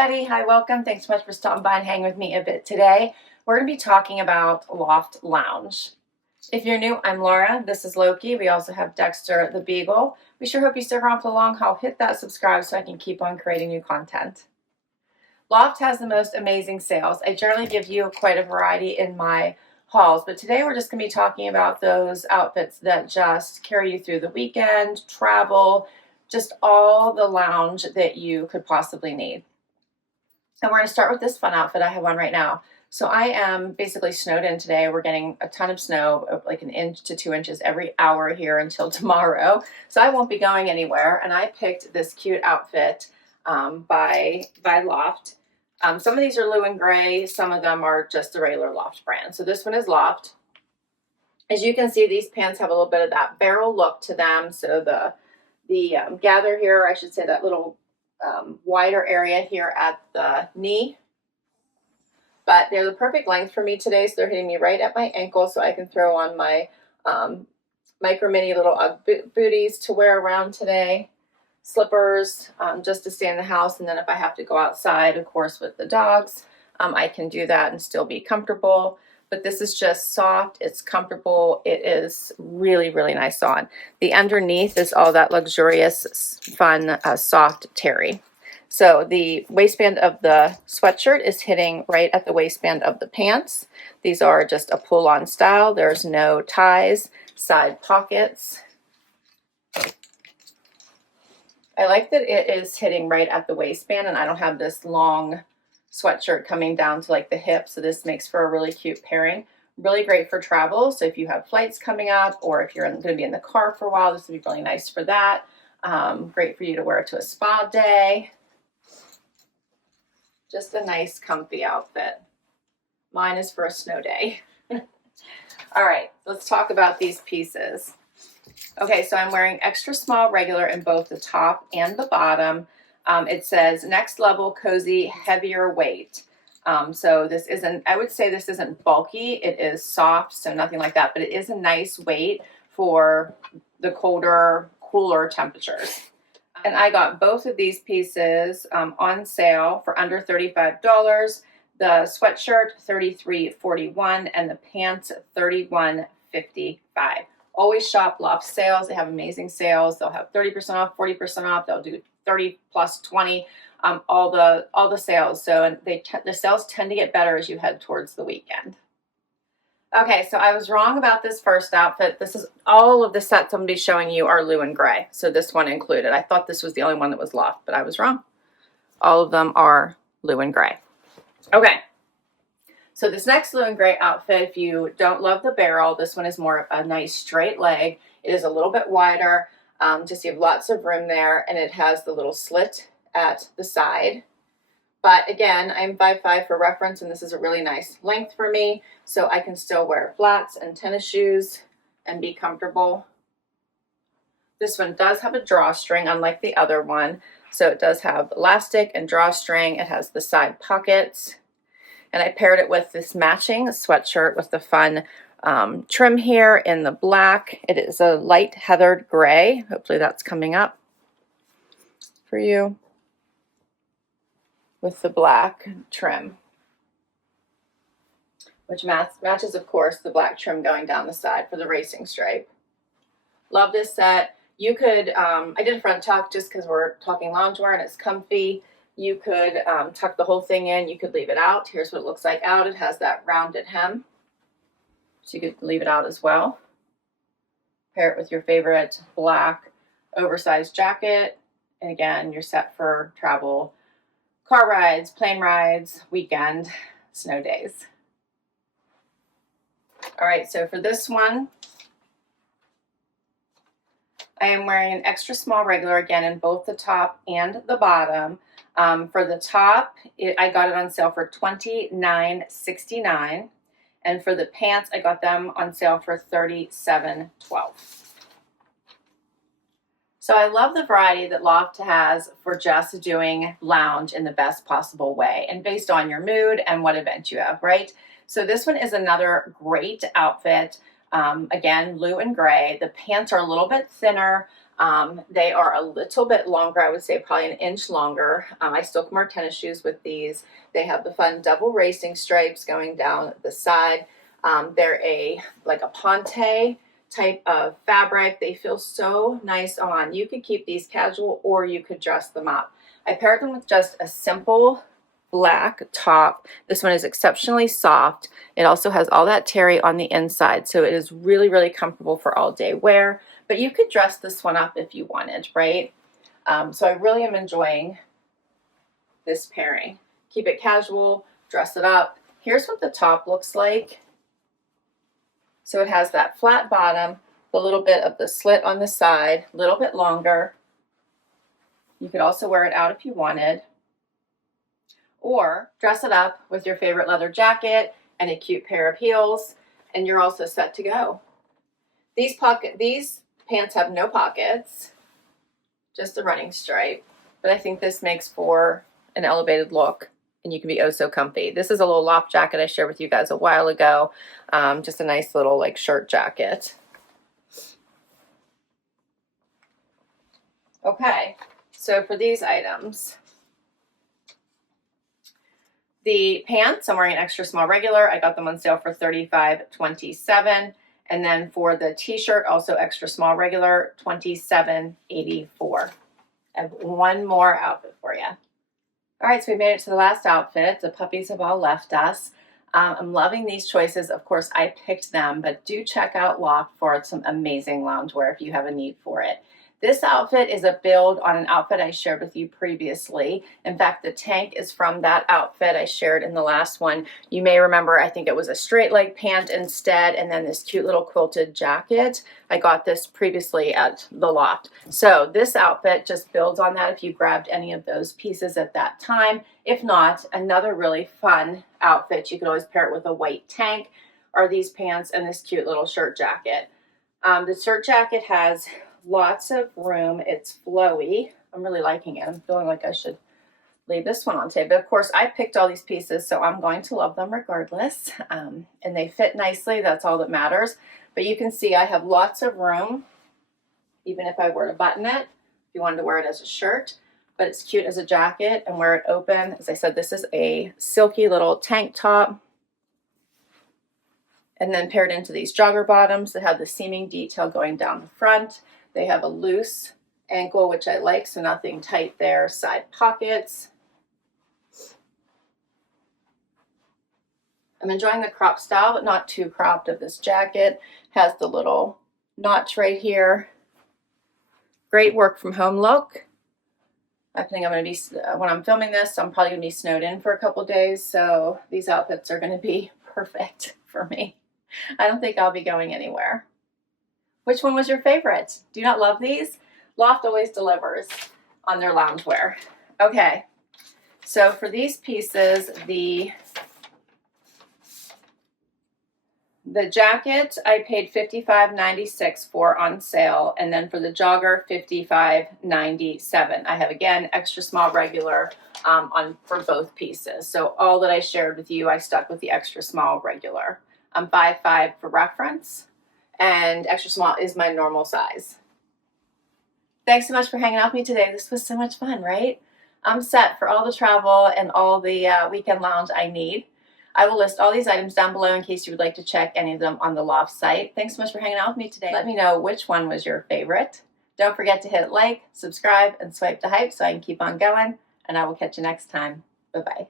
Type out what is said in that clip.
everybody. Hi, welcome. Thanks so much for stopping by and hanging with me a bit today. We're going to be talking about Loft Lounge. If you're new, I'm Laura. This is Loki. We also have Dexter the Beagle. We sure hope you stick around for the long haul. Hit that subscribe so I can keep on creating new content. Loft has the most amazing sales. I generally give you quite a variety in my hauls, but today we're just going to be talking about those outfits that just carry you through the weekend, travel, just all the lounge that you could possibly need. And we're going to start with this fun outfit. I have on right now. So I am basically snowed in today. We're getting a ton of snow, like 1 inch to 2 inches every hour here until tomorrow. So I won't be going anywhere. And I picked this cute outfit by Loft. Some of these are Lou and Gray. Some of them are just the regular Loft brand. So this one is Loft. As you can see, these pants have a little bit of that barrel look to them. So the gather here, I should say that little wider area here at the knee. But they're the perfect length for me today, so they're hitting me right at my ankle, so I can throw on my micro mini little Ugg booties to wear around today, slippers just to stay in the house, and then if I have to go outside, of course, with the dogs, I can do that and still be comfortable. But this is just soft, it's comfortable, it is really, really nice on. The underneath is all that luxurious, fun, soft terry. So the waistband of the sweatshirt is hitting right at the waistband of the pants. These are just a pull-on style. There's no ties, side pockets. I like that it is hitting right at the waistband and I don't have this long sweatshirt coming down to like the hip. So this makes for a really cute pairing. Really great for travel. So if you have flights coming up or if you're going to be in the car for a while, this would be really nice for that. Great for you to wear to a spa day. Just a nice comfy outfit. Mine is for a snow day. All right, let's talk about these pieces. Okay, so I'm wearing extra small regular in both the top and the bottom. It says next level cozy, heavier weight. So this isn't, I would say this isn't bulky. It is soft, so nothing like that, but it is a nice weight for the colder, cooler temperatures. And I got both of these pieces on sale for under $35. The sweatshirt $33.41 and the pants $31.55. Always shop Loft sales. They have amazing sales. They'll have 30% off, 40% off. They'll do 30 plus 20. All the sales. So the sales tend to get better as you head towards the weekend. Okay, so I was wrong about this first outfit. This is all of the sets I'm going to be showing you are Lou and Gray. So this one included. I thought this was the only one that was Loft, but I was wrong. All of them are Lou and Gray. Okay, so this next Lou and Gray outfit, if you don't love the barrel, this one is more of a nice straight leg. It is a little bit wider, just you have lots of room there, and it has the little slit at the side. But again, I'm 5'5" for reference, and this is a really nice length for me, so I can still wear flats and tennis shoes and be comfortable. This one does have a drawstring, unlike the other one. So it does have elastic and drawstring. It has the side pockets. And I paired it with this matching sweatshirt with the fun trim here in the black. It is a light heathered gray. Hopefully that's coming up for you. With the black trim, which matches, of course, the black trim going down the side for the racing stripe. Love this set. You could, I did a front tuck just because we're talking loungewear and it's comfy. You could tuck the whole thing in. You could leave it out. Here's what it looks like out. It has that rounded hem, so you could leave it out as well. Pair it with your favorite black oversized jacket. And again, you're set for travel. Car rides, plane rides, weekend, snow days. All right, so for this one, I am wearing an extra small regular again in both the top and the bottom. For the top, I got it on sale for $29.69. And for the pants, I got them on sale for $37.12. So I love the variety that Loft has for just doing lounge in the best possible way and based on your mood and what event you have, right? So this one is another great outfit. Again, Lou and Gray. The pants are a little bit thinner. They are a little bit longer, I would say probably an inch longer. I still can wear tennis shoes with these. They have the fun double racing stripes going down the side. They're like a ponte type of fabric. They feel so nice on. You could keep these casual or you could dress them up. I paired them with just a simple black top. This one is exceptionally soft. It also has all that terry on the inside, so it is really, really comfortable for all day wear. But you could dress this one up if you wanted, right? So I really am enjoying this pairing. Keep it casual, dress it up. Here's what the top looks like. So it has that flat bottom, a little bit of the slit on the side, a little bit longer. You could also wear it out if you wanted. Or dress it up with your favorite leather jacket and a cute pair of heels, and you're also set to go. These pants have no pockets, just the running stripe, but I think this makes for an elevated look, and you can be oh so comfy. This is a little Loft jacket I shared with you guys a while ago, just a nice little like shirt jacket. Okay, so for these items, the pants, I'm wearing an extra small regular. I got them on sale for $35.27. And then for the t-shirt, also extra small regular, $27.84. I have one more outfit for you. All right, so we made it to the last outfit. The puppies have all left us. I'm loving these choices. Of course, I picked them, but do check out Loft for some amazing loungewear if you have a need for it. This outfit is a build on an outfit I shared with you previously. In fact, the tank is from that outfit I shared in the last one. You may remember, I think it was a straight leg pant instead, and then this cute little quilted jacket. I got this previously at the Loft. So this outfit just builds on that if you grabbed any of those pieces at that time. If not, another really fun outfit, you could always pair it with a white tank, are these pants and this cute little shirt jacket. The shirt jacket has lots of room. It's flowy. I'm really liking it. I'm feeling like I should leave this one on today. But of course, I picked all these pieces, so I'm going to love them regardless. And they fit nicely. That's all that matters. But you can see I have lots of room, even if I were to button it, if you wanted to wear it as a shirt. But it's cute as a jacket and wear it open. As I said, this is a silky little tank top. And then paired into these jogger bottoms that have the seaming detail going down the front. They have a loose ankle, which I like, so nothing tight there. Side pockets. I'm enjoying the crop style, but not too cropped of this jacket. Has the little notch right here. Great work from home look. I think I'm going to be, when I'm filming this, I'm probably going to be snowed in for a couple days, so these outfits are going to be perfect for me. I don't think I'll be going anywhere. Which one was your favorite? Do you not love these? Loft always delivers on their loungewear. Okay, so for these pieces, the jacket I paid $55.96 for on sale, and then for the jogger $55.97. I have again extra small regular for both pieces. So all that I shared with you, I stuck with the extra small regular. I'm 5'5" for reference, and extra small is my normal size. Thanks so much for hanging out with me today. This was so much fun, right? I'm set for all the travel and all the weekend lounge I need. I will list all these items down below in case you would like to check any of them on the Loft site. Thanks so much for hanging out with me today. Let me know which one was your favorite. Don't forget to hit like, subscribe, and swipe to hype so I can keep on going. And I will catch you next time. Bye-bye.